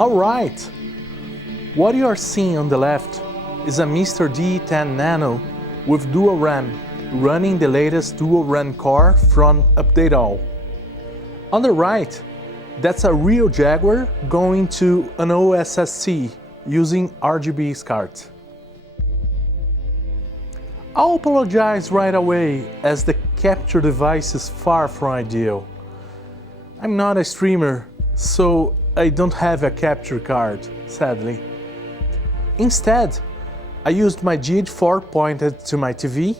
Alright, what you are seeing on the left is a Mister D10 Nano with dual RAM, running the latest dual RAM core from Update All. On the right, that's a real Jaguar going to an OSSC using RGB SCART. I'll apologize right away as the capture device is far from ideal. I'm not a streamer, so I don't have a capture card, sadly. Instead, I used my GH4 pointed to my TV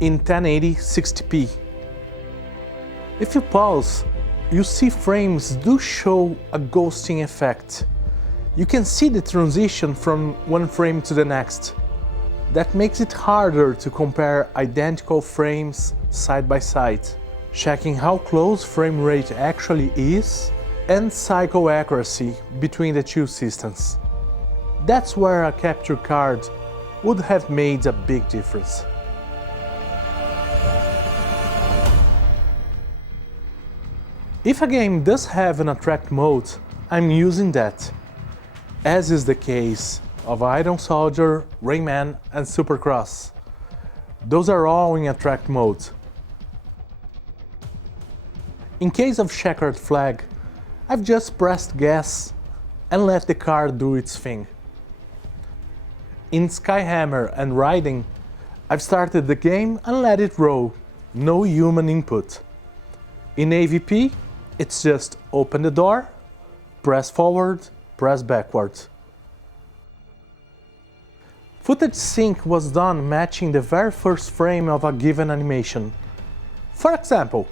in 1080 60p. If you pause, you see frames do show a ghosting effect. You can see the transition from one frame to the next. That makes it harder to compare identical frames side by side, checking how close frame rate actually is and cycle accuracy between the two systems. That's where a capture card would have made a big difference. If a game does have an attract mode, I'm using that, as is the case of Iron Soldier, Rayman and Supercross. Those are all in attract mode. In case of checkered flag, I've just pressed gas and let the car do its thing. In Skyhammer and Riding, I've started the game and let it roll, no human input. In AVP, it's just open the door, press forward, press backward. Footage sync was done matching the very first frame of a given animation. For example,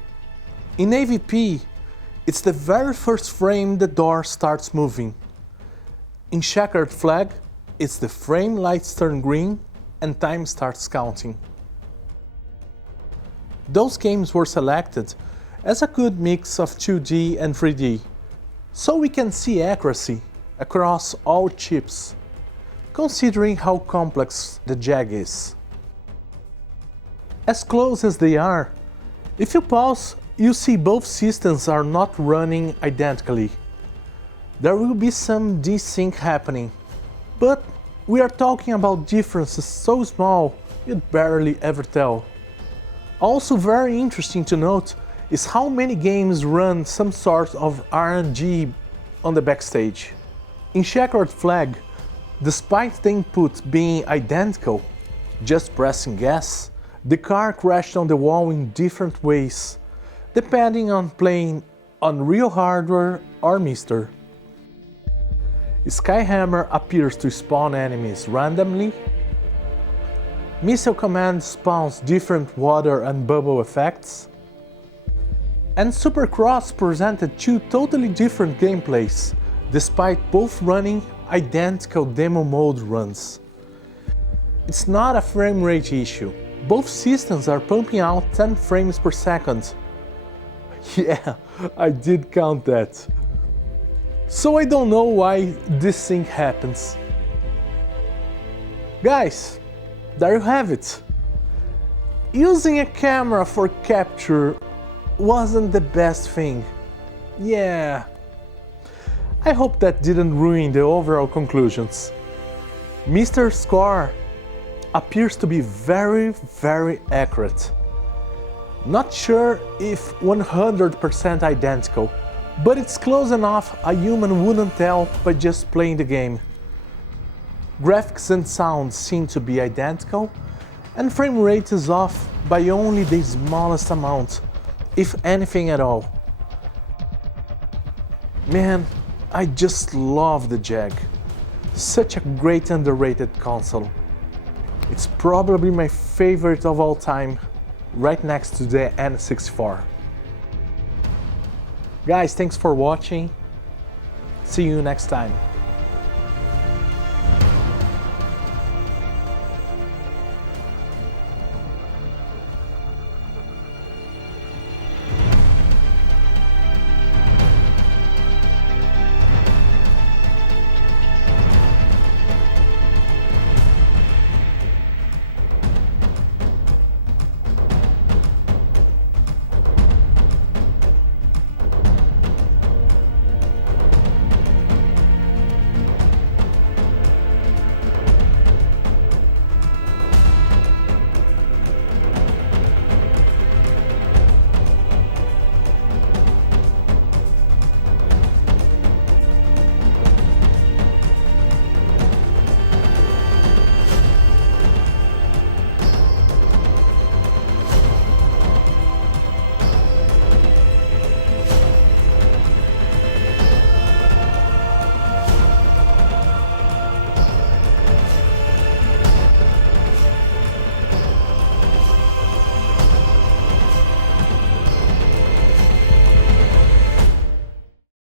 in AVP, it's the very first frame the door starts moving. In checkered flag, it's the frame lights turn green and time starts counting. Those games were selected as a good mix of 2D and 3D, so we can see accuracy across all chips, considering how complex the Jag is. As close as they are, if you pause, you see both systems are not running identically. There will be some desync happening, but we are talking about differences so small you'd barely ever tell. Also very interesting to note is how many games run some sort of RNG on the backstage. In checkered flag, despite the input being identical, just pressing gas, the car crashed on the wall in different ways, depending on playing on real hardware or Mister. Skyhammer appears to spawn enemies randomly. Missile Command spawns different water and bubble effects. And Supercross presented two totally different gameplays, despite both running identical demo mode runs. It's not a frame rate issue. Both systems are pumping out 10 frames per second. Yeah, I did count that. So I don't know why this thing happens. Guys, there you have it. Using a camera for capture wasn't the best thing. Yeah. I hope that didn't ruin the overall conclusions. Mister's score appears to be very accurate. Not sure if 100% identical, but it's close enough a human wouldn't tell by just playing the game. Graphics and sound seem to be identical, and frame rate is off by only the smallest amount, if anything at all. Man, I just love the Jag. Such a great underrated console. It's probably my favorite of all time, right next to the N64. Guys, thanks for watching. See you next time.